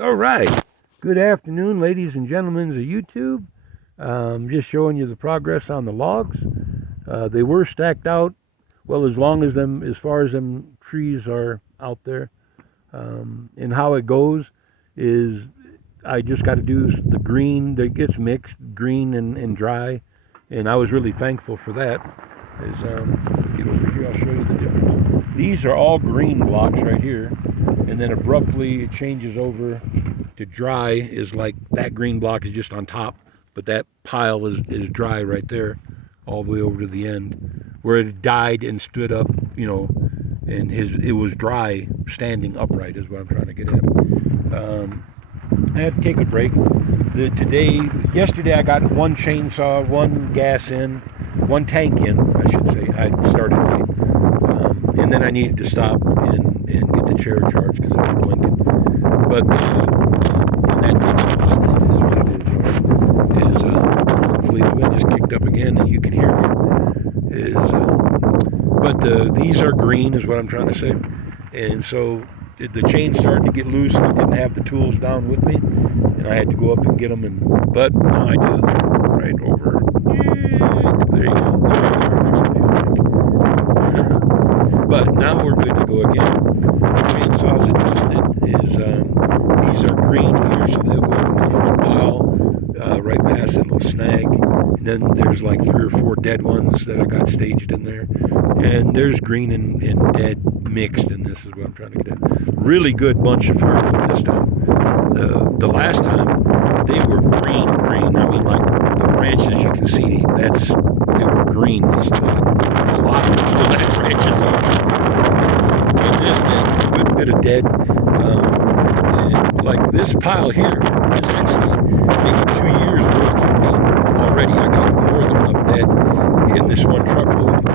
All right. Good afternoon, ladies and gentlemen of YouTube. Just showing you the progress on the logs. They were stacked out, well, as far as them trees are out there. And how it goes is I just got to do the green that gets mixed, green and dry. And I was really thankful for that. Get over here, I'll show you the difference. These are all green blocks right here, and then abruptly it changes over to dry. Is like that green block is just on top, but that pile is dry right there, all the way over to the end, where it died and stood up, and it was dry standing upright is what I'm trying to get at. I had to take a break. Yesterday I got one chainsaw, one gas in, one tank in, I should say. I started late. And then I needed to stop and get the chair charged because it was blinking. But, and that takes a while, is what it is. Hopefully the wind just kicked up again and you can hear me. These are green is what I'm trying to say. And so the chain started to get loose and I didn't have the tools down with me. And I had to go up and get them. But now I do them right over. There you go. But now we're good to go again. Chainsaw's adjusted. These are green here, so they'll go up in the front pile, right past that little snag. And then there's like 3 or 4 dead ones that I got staged in there. And there's green and dead mixed, and this is what I'm trying to get at. Really good bunch of firewood this time. The last time they were green. I mean, like the branches you can see, they were green. They still had a lot of them still had branches on them. And this thing, a good bit of dead. And like this pile here is actually maybe 2 years worth for me already. I got more than enough dead in this one truckload.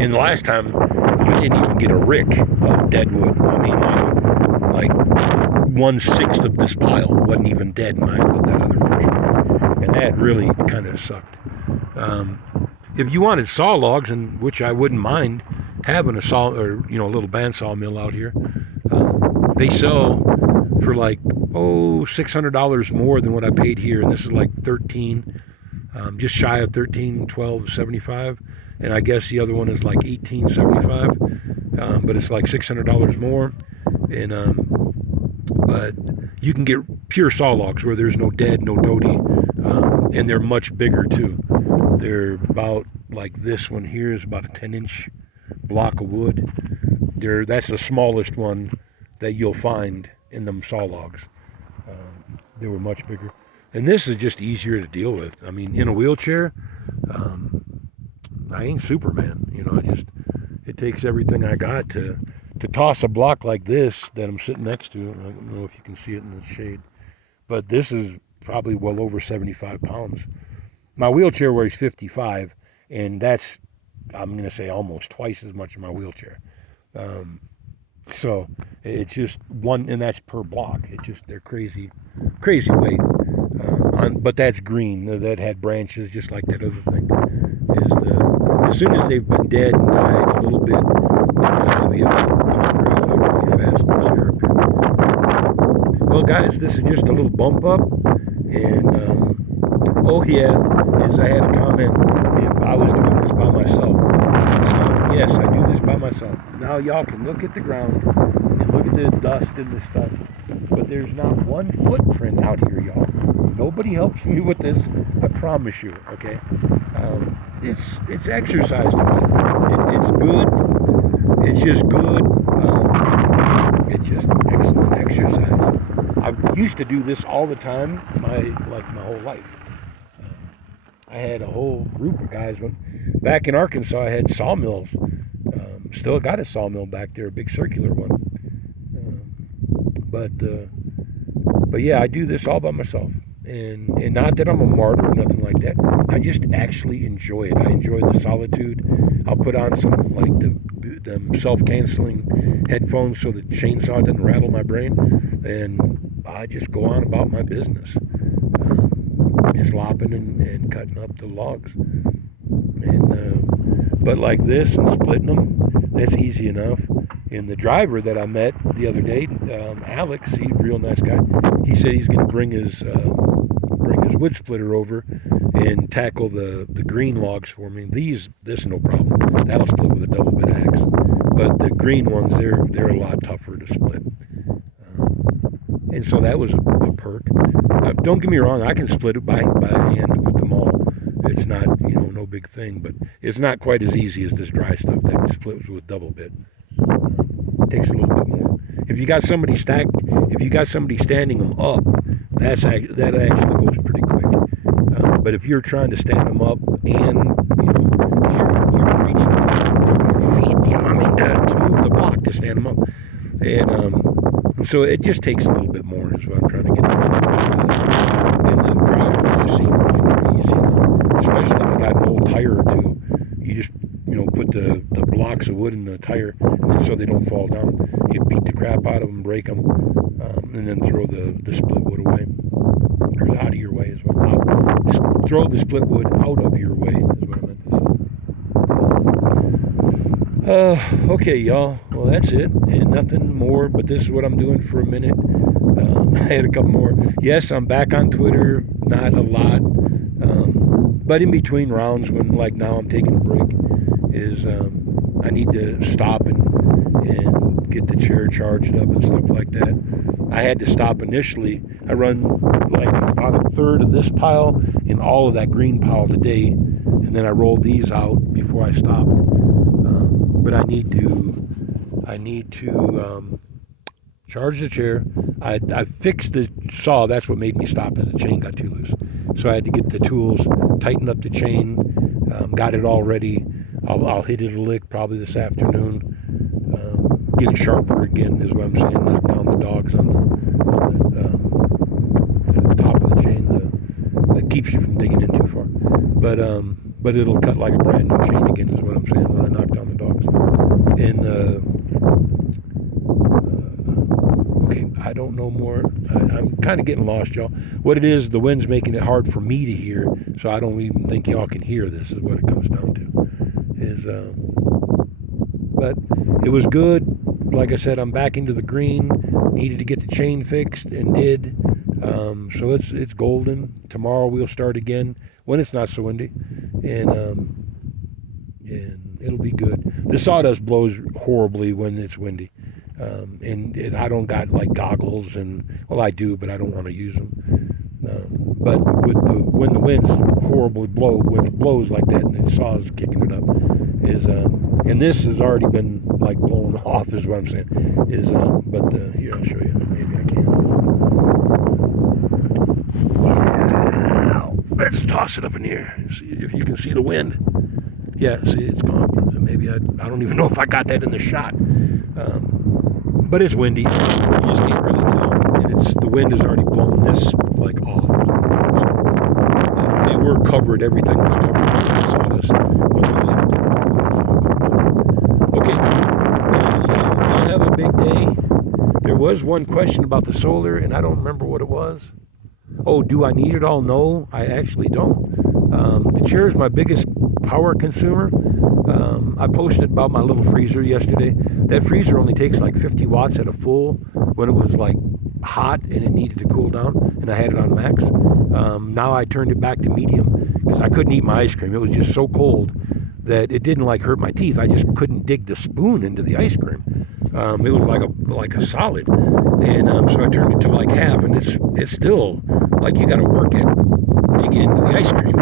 And the last time I didn't even get a rick of dead wood. I mean, like 1/6 of this pile wasn't even dead in that other first one. And that really kind of sucked. If you wanted saw logs, and which I wouldn't mind having a little bandsaw mill out here, they sell for like $600 more than what I paid here, and this is like 13, just shy of 13, 12.75, and I guess the other one is like 18.75, but it's like $600 more, and but you can get pure saw logs where there's no dead, no doty, and they're much bigger too. They're about like this one here is about a 10-inch block of wood. That's the smallest one that you'll find in them saw logs. They were much bigger, and this is just easier to deal with. I mean, in a wheelchair, I ain't Superman. It takes everything I got to toss a block like this that I'm sitting next to. I don't know if you can see it in the shade, but this is probably well over 75 pounds. My wheelchair weighs 55, and that's, I'm going to say, almost twice as much in my wheelchair. So it's just one, and that's per block. They're crazy weight. But that's green. That had branches just like that other thing. As soon as they've been dead and died a little bit, they'll be able to dries out really fast in this area up here. Well, guys, this is just a little bump up, and oh yeah, as I had a comment, if I was doing this by myself. So, yes, I do this by myself. Now y'all can look at the ground and look at the dust and the stuff, but there's not one footprint out here, y'all. Nobody helps me with this, I promise you, okay? It's exercise to me. It's good. It's just good. It's just excellent exercise. I used to do this all the time, my whole life. I had a whole group of guys. Back in Arkansas, I had sawmills. Still got a sawmill back there, a big circular one. But yeah, I do this all by myself. And not that I'm a martyr or nothing like that. I just actually enjoy it. I enjoy the solitude. I'll put on some like the self-canceling headphones so the chainsaw doesn't rattle my brain, and I just go on about my business, just lopping and cutting up the logs. And but like this and splitting them, that's easy enough. And the driver that I met the other day, Alex, he's a real nice guy. He said he's going to bring his wood splitter over and tackle the green logs for me. This is no problem. That'll split with a double bit axe. But the green ones, they're a lot tougher to split. And so that was a perk. Don't get me wrong, I can split it by hand with them all. It's not, no big thing, but it's not quite as easy as this dry stuff that splits with double bit. It takes a little bit more. If you got somebody standing them up, that actually goes pretty quick. But if you're trying to stand them up and you're reaching with your feet, to move the block to stand them up, and so it just takes a little bit more. Is what I'm trying to get at. And the drivers just seem like pretty easy, especially if you got an old tire or two. You just put the blocks of wood in the tire so they don't fall down. You beat the crap out of them, break them, and then throw the split wood away. Or out of your way as well. Throw the split wood out of your way is what I meant to say. Okay, y'all. Well, that's it. And nothing more, but this is what I'm doing for a minute. I had a couple more. Yes, I'm back on Twitter. Not a lot. But in between rounds, when like now I'm taking a break, is I need to stop and get the chair charged up and stuff like that. I had to stop initially. I run like about a third of this pile and all of that green pile today, and then I rolled these out before I stopped. But I need to charge the chair. I fixed the saw. That's what made me stop, is the chain got too loose. So I had to get the tools, tighten up the chain, got it all ready. I'll hit it a lick probably this afternoon. Get it sharper again is what I'm saying. Knock down the dogs on the top of the chain. That keeps you from digging in too far. But it'll cut like a brand new chain again is what I'm saying when I knock down the dogs. And okay, I don't know more. I'm kind of getting lost, y'all. What it is, the wind's making it hard for me to hear, so I don't even think y'all can hear this is what it comes down to. But it was good. Like I said, I'm back into the green. Needed to get the chain fixed and did. So it's golden. Tomorrow we'll start again when it's not so windy, and it'll be good. The sawdust blows horribly when it's windy, and I don't got like goggles, and well I do, but I don't want to use them. But when the winds horribly blow, when it blows like that, and the saw's kicking it up, and this has already been like blown off, is what I'm saying. But here I'll show you. Maybe I can. Wow. Let's toss it up in the air. See if you can see the wind. Yeah, see it's gone. Maybe I don't even know if I got that in the shot. But it's windy. You just can't really tell. And the wind has already blown this like off. They were covered. Everything was covered. I saw this when I left. Okay. I'll have a big day. There was one question about the solar, and I don't remember what it was. Oh, do I need it all? No, I actually don't. The chair is my biggest power consumer. I posted about my little freezer yesterday. That freezer only takes like 50 watts at a full when it was like hot and it needed to cool down, and I had it on max. Now I turned it back to medium because I couldn't eat my ice cream. It was just so cold that it didn't like hurt my teeth. I just couldn't dig the spoon into the ice cream. It was like a solid, and so I turned it to like half, and it's still like you got to work at digging into the ice cream.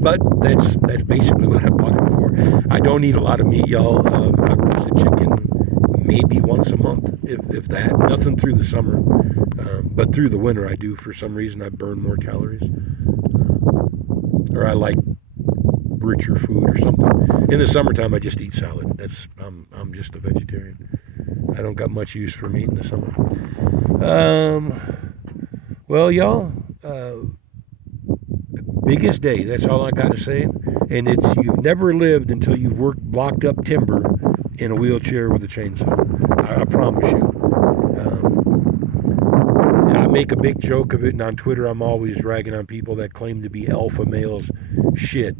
But that's basically what I bought it for. I don't eat a lot of meat, y'all. I roast the chicken maybe once a month, if that. Nothing through the summer, but through the winter I do. For some reason I burn more calories, or I like richer food or something. In the summertime I just eat salad. I'm just a vegetarian. I don't got much use for meat in the summer. Well, y'all, biggest day. That's all I got to say. And you've never lived until you've blocked up timber in a wheelchair with a chainsaw. I promise you. I make a big joke of it, and on Twitter I'm always ragging on people that claim to be alpha males. Shit.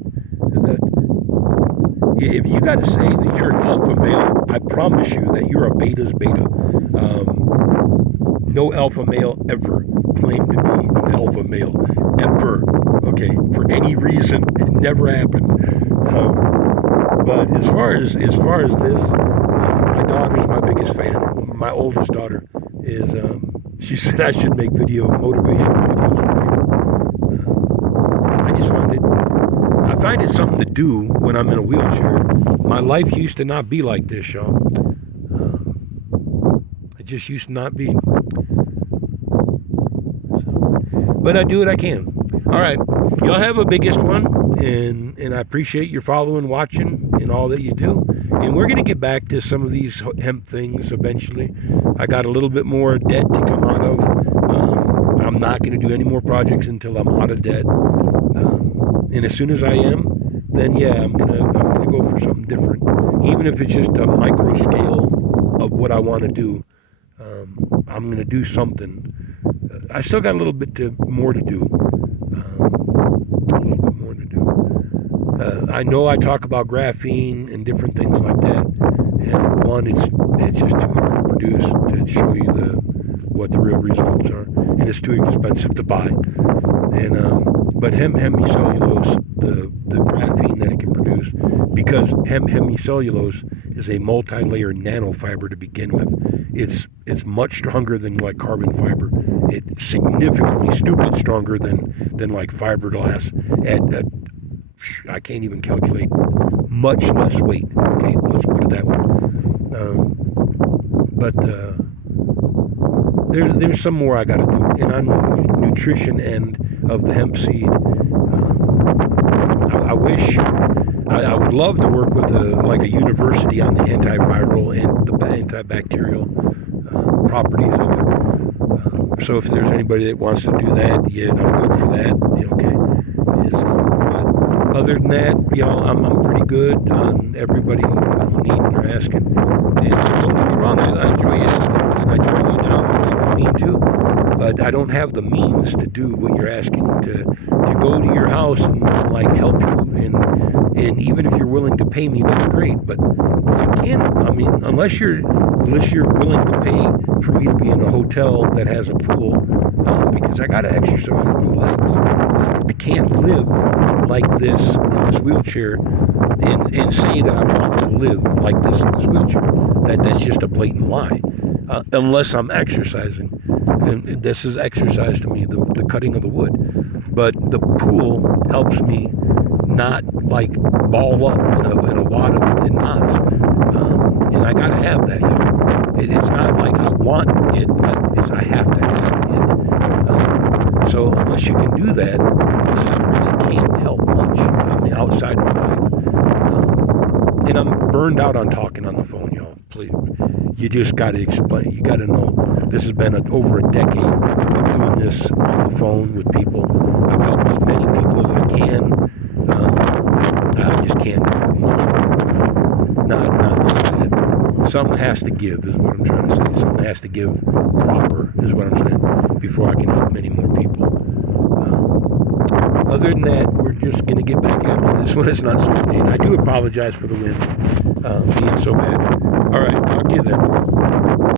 if you got to say that you're an alpha male, I promise you that you're a beta's beta. No alpha male ever claimed to be an alpha male, ever. Okay, for any reason, it never happened. But as far as this, my daughter's my biggest fan. My oldest daughter is. She said I should make motivational videos for people. I just find it something to do when I'm in a wheelchair. My life used to not be like this, y'all. It just used to not be. But I do what I can. All right, y'all have a biggest one, and I appreciate your following, watching, and all that you do. And we're gonna get back to some of these hemp things eventually. I got a little bit more debt to come out of. I'm not gonna do any more projects until I'm out of debt. And as soon as I am, then yeah, I'm gonna go for something different, even if it's just a micro scale of what I want to do. I'm gonna do something. I still got a little bit more to do. I know I talk about graphene and different things like that, and one, it's just too hard to produce to show you what the real results are, and it's too expensive to buy. And but hemicellulose, the graphene that it can produce, because hemicellulose is a multi-layer nanofiber to begin with. It's much stronger than like carbon fiber. It's significantly stupid stronger than like fiberglass at I can't even calculate, much less weight. Okay, let's put it that way. But there's some more I got to do. And on the nutrition end of the hemp seed, I wish I would love to work with a university on the antiviral and the antibacterial properties of it. So if there's anybody that wants to do that, yeah, I'm good for that. Yeah, okay. But other than that, y'all, I'm pretty good on everybody needing or asking. And don't get me wrong, I enjoy asking, and I turn you down when I don't mean to. But I don't have the means to do what you're asking, to go to your house and like help you, and even if you're willing to pay me, that's great. But I can't. I mean, unless you're willing to pay for me to be in a hotel that has a pool, because I got to exercise my legs. I can't live like this in this wheelchair and say that I want to live like this in this wheelchair. That's just a blatant lie. Unless I'm exercising, and this is exercise to me, the cutting of the wood. But the pool helps me not like ball up in a wad in knots, and I gotta have that. It's not like I want it, but I have to have it. So unless you can do that, I really can't help much. I mean, outside my life, and I'm burned out on talking on the phone, y'all. Please, you just got to explain. You got to know. This has been over a decade of doing this on the phone with people. I've helped as many people as I can. I just can't do much more. Not like that. Something has to give, is what I'm trying to say. Something has to give proper, is what I'm saying, before I can help many more people. Other than that, we're just going to get back after this when it's not so windy. And I do apologize for the wind being so bad. All right, talk to you then.